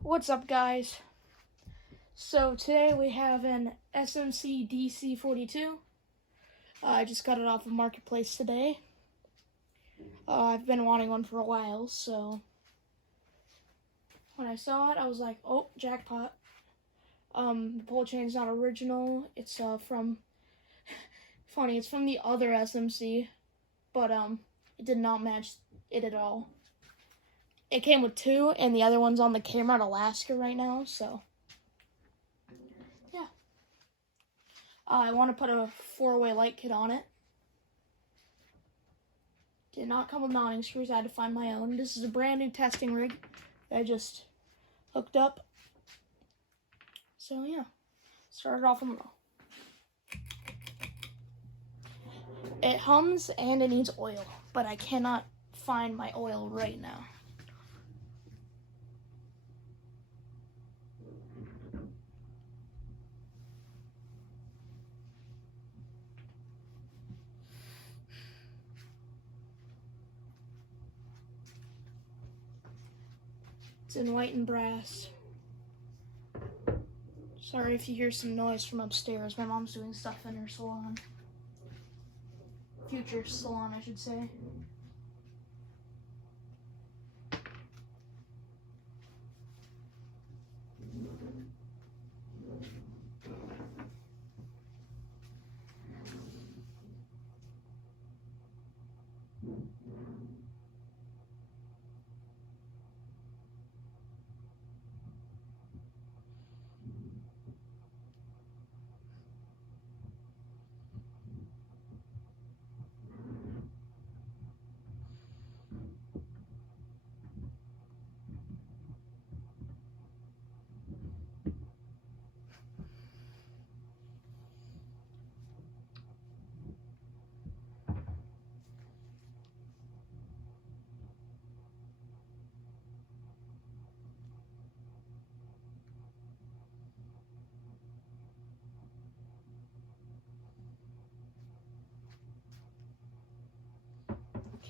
What's up, guys? So today we have an SMC DC42. I just got it off of Marketplace today. I've been wanting one for a while, so when I saw it, I was like, oh, jackpot. The pole chain's not original. It's from it's from the other SMC, but it did not match it at all. It came with two, and the other one's on the camera at Alaska right now, so yeah. I want to put a 4-way light kit on it. Did not come with mounting screws. I had to find my own. This is a brand new testing rig that I just hooked up. So yeah, started off on low. It hums and it needs oil, but I cannot find my oil right now. It's in white and brass. Sorry if you hear some noise from upstairs. My mom's doing stuff in her salon. Future salon, I should say.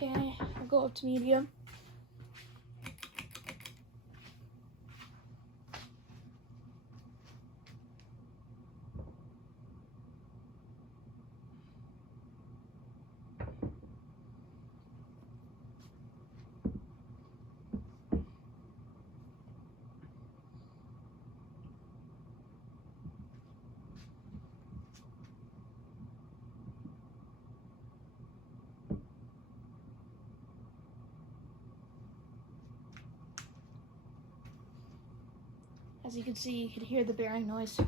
Okay, I'll go up to medium. As you can see, you can hear the bearing noise.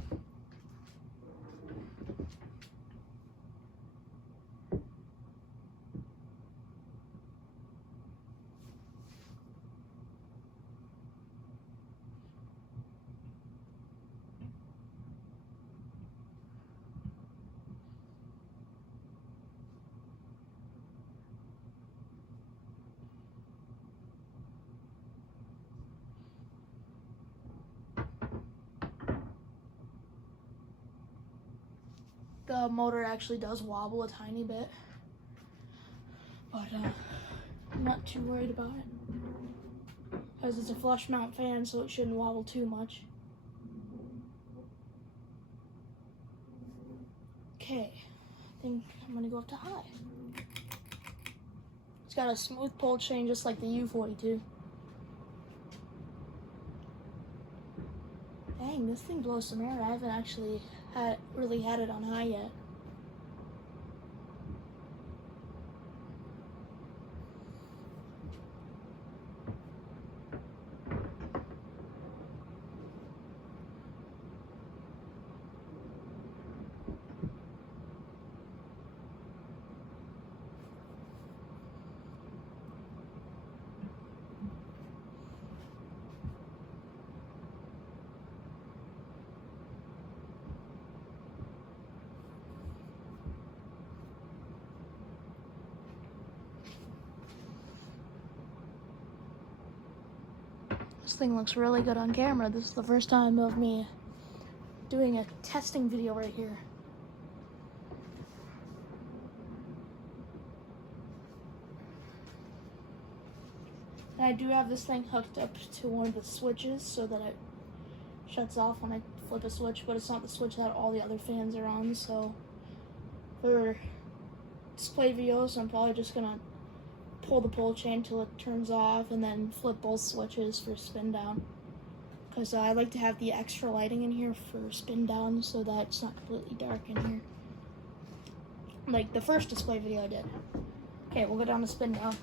The motor actually does wobble a tiny bit, but I'm not too worried about it, because it's a flush mount fan, so it shouldn't wobble too much. Okay, I think I'm gonna go up to high. It's got a smooth pole chain just like the U42. Dang, this thing blows some air. I haven't actually really had it on high yet. This thing looks really good on camera. This is the first time of me doing a testing video right here. And I do have this thing hooked up to one of the switches so that it shuts off when I flip a switch, but it's not the switch that all the other fans are on, so for display videos, I'm probably just gonna pull the pull chain till it turns off and then flip both switches for spin down. Because I like to have the extra lighting in here for spin down so that it's not completely dark in here. Like the first display video I did. Okay, we'll go down to spin down.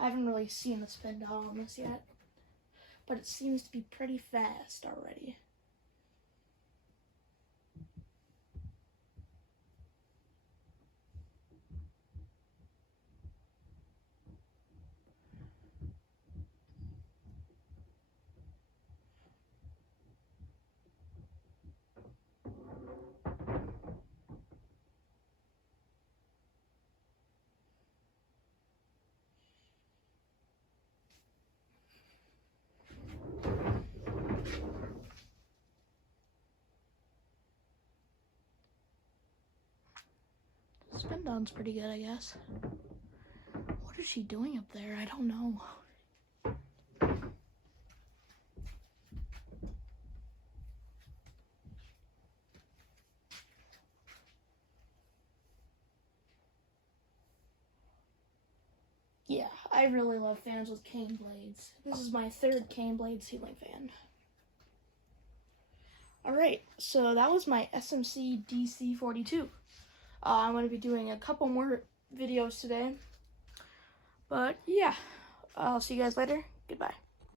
I haven't really seen the spin down on this yet, but it seems to be pretty fast already. Spin down's pretty good, I guess. What is she doing up there? I don't know. Yeah, I really love fans with cane blades. This is my third cane blade ceiling fan. Alright, so that was my SMC DC42. I'm going to be doing a couple more videos today. But yeah, I'll see you guys later. Goodbye.